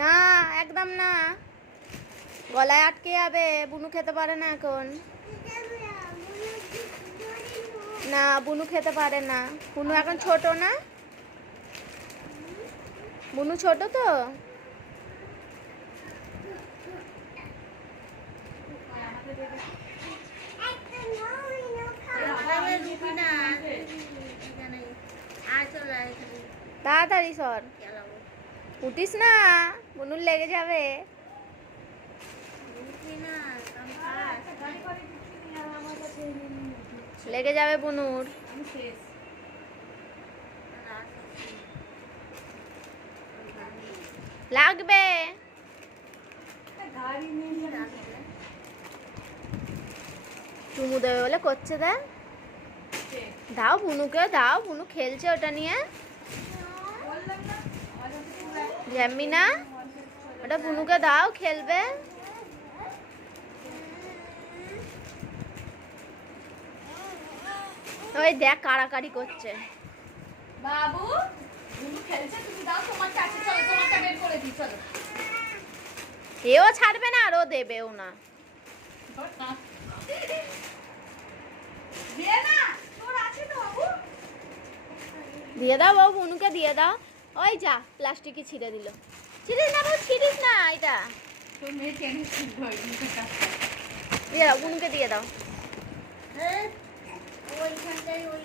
না, একদম না, গলায় আটকে যাবে। বুনু খেতে পারে না এখন। না, বুনু খেতে পারে না। বুনু এখন ছোট না, বুনু ছোট তো। তাড়াতাড়ি সর, উঠিস না, বুনুর লেগে যাবে। লেগে যাবে বুনুর। লাগবে। চুমু দেবে বলে করছে। দাও বুনুকে, দাও, বুনু খেলছে ওটা নিয়ে। জ্যাম্মি না, ওটা বুনুকে দাও, খেলবে। ওই দেখ কাড়াকাড়ি করছে। বাবু বুনু খেলছে, তুমি দাও তোমারটা আছে, চলো তোমারটা বের করে দিই, চলো। এও ছাড়বে না আর ও দেবেও না। দিয়ে না, তোর আছে তো বাবু। দিয়ে দাও বাবু, বুনুকে দিয়ে দাও। ওই যা, প্লাস্টিকে ছিঁড়ে দিল। ছিঁড়িস না বাবু, ছিঁড়িস না এটা। তোর মেয়ে টেনিস খেলবে ওইখানটা। দিয়ে দাও, বুনুকে দিয়ে দাও। ওইখানটাই ওই